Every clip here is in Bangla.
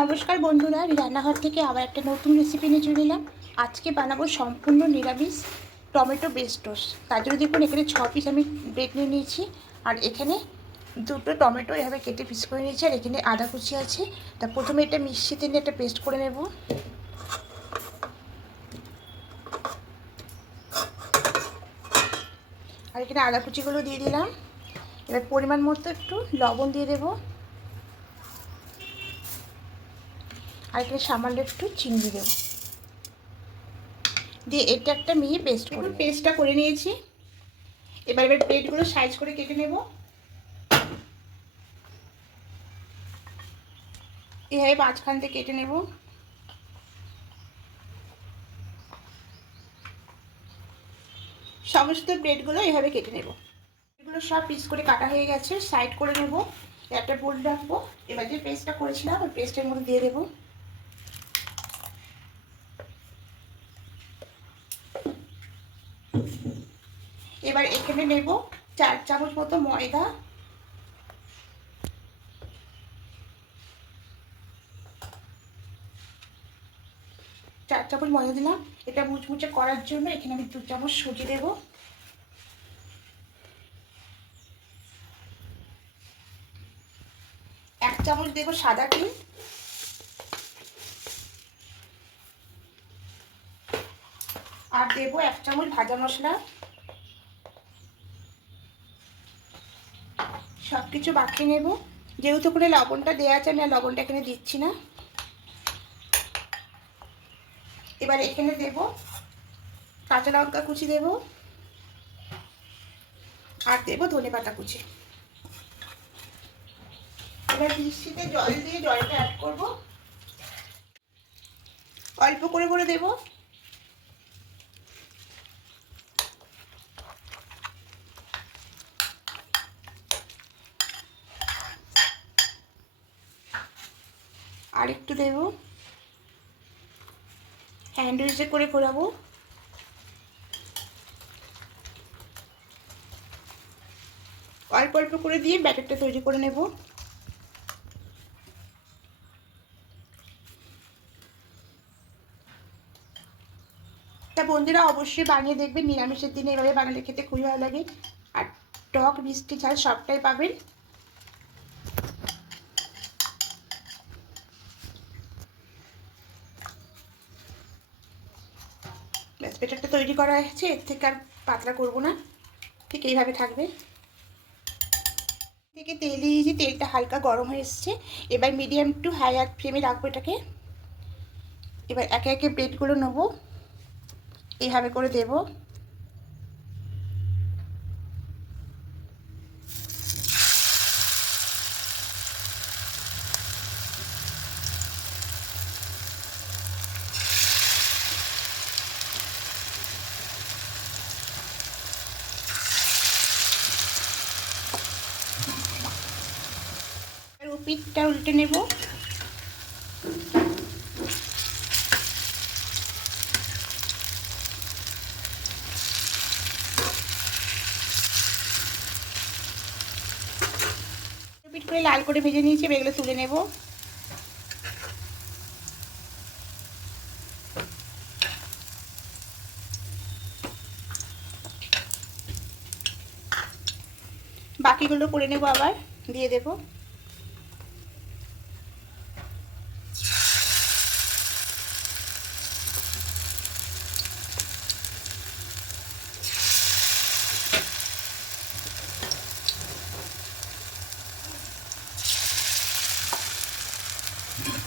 নমস্কার বন্ধুরা রান্নাঘর থেকে আবার একটা নতুন রেসিপি নিয়ে চলে এলাম। আজকে বানাবো সম্পূর্ণ নিরামিষ টমেটো বেস্ট বেস্টোস তার জন্য দেখুন, এখানে ছ পিস আমি ব্রেড নিয়ে নিয়েছি। আর এখানে দুটো টমেটো এভাবে কেটে পিস করে নিয়েছি। আর এখানে আদা কুচি আছে। তা প্রথমে এটা মিক্সিতে নিয়ে একটা পেস্ট করে নেব। আর এখানে আদা কুচিগুলো দিয়ে দিলাম। এবার পরিমাণ মতো একটু লবণ দিয়ে দেবো। আর এখানে সামান্য একটু চিনি দেবো। দিয়ে এটা একটা মিহি পেস্ট করে পেস্টটা করে নিয়েছি। এবার এবার প্লেটগুলো সাইজ করে কেটে নেব। এভাবে মাঝখান থেকে কেটে নেব। সমস্ত ব্রেডগুলো এভাবে কেটে নেব। এগুলো সব পিস করে কাটা হয়ে গেছে। সাইড করে নেব। একটা বোল রাখব। এবার যে পেস্টটা করেছিলাম ওই পেস্টের মধ্যে দিয়ে দেবো। এবার এখানে নেব চার চামচ মতো ময়দা। চার চামচ ময়দা দিলাম। এটা মুচমুচে করার জন্য এখানে আমি দু চামচ সুজি দেব। এক চামচ দেব সাদা তিল। আর দেব এক চামচ ভাজা মশলা। সব কিছু মাখিয়ে নেব। যেহেতু করে লবণটা দেওয়া আছে, আমি আর লবণটা এখানে দিচ্ছি না। এবার এখানে দেব কাঁচা লঙ্কা কুচি দেব। আর দেব ধনে পাতা কুচি। এবার মিষ্টিতে জল দিয়ে জলটা অ্যাড করব। অল্প করে করে দেবো। আর একটু দেব। হ্যান্ড উইচে করে ফোরাবো অল্প অল্প করে দিয়ে ব্যাটারটা তৈরি করে নেব। তা বন্ধুরা অবশ্যই বানিয়ে দেখবেন, নিরামিষের দিনে এভাবে বানালে খেতে খুবই ভালো লাগে। আর টক মিষ্টি ঝাল সবটাই পাবেন। ব্যাস বেটারটা তৈরি করা হয়েছে, এর থেকে আর পাতলা করব না। ঠিক এইভাবে থাকবে। থেকে তেল দিয়ে দিয়েছি, তেলটা হালকা গরম হয়ে এসছে। এবার মিডিয়াম টু হাই আর ফ্লেমে রাখব এটাকে। এবার একে একে ব্রেডগুলো নেব। এইভাবে করে দেবো। পিঠটা উল্টে নেব। পিঠ করে লাল করে ভেজে নিয়েছি এগুলো তুলে নেব। বাকিগুলো করে নেব আবার, দিয়ে দেবো।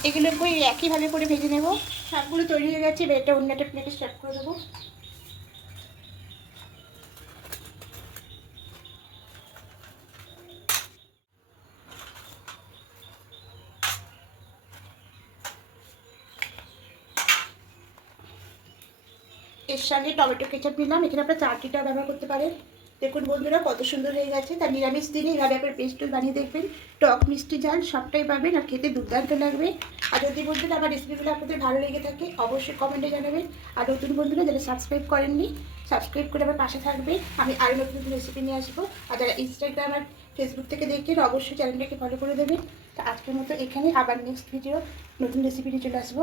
এগুলোকে একইভাবে করে ভেজে নেব। সবগুলো তৈরি হয়ে গেছে, এবার এটা অন্য একটা প্লেটে স্টার্ট করে দেবো। এর সঙ্গে টমেটো কেচাপ নিলাম এখানে আপনার চাটনিটাও ব্যবহার করতে পারেন। দেখুন বন্ধুরা, কত সুন্দর হয়ে গেছে। তার নিরামিষ দিনে এভাবে একবার পেস্ট বানিয়ে দেখবেন। টক, মিষ্টি ঝাল সবটাই পাবেন আর খেতে দুর্দান্ত লাগবে। আর যদি বন্ধুরা আমার রেসিপিগুলো আপনাদের ভালো লেগে থাকে, অবশ্যই কমেন্টে জানাবেন। আর নতুন বন্ধুরা যারা সাবস্ক্রাইব করেননি সাবস্ক্রাইব করে আমার পাশে থাকবে আমি আরও নতুন নতুন রেসিপি নিয়ে আসব। আর যারা ইনস্টাগ্রাম আর ফেসবুক থেকে দেখেন, অবশ্যই চ্যানেলটাকে ফলো করে দেবেন। তো আজকের মতো এখানে, আবার নেক্সট ভিডিও নতুন রেসিপি নিয়ে চলে আসব।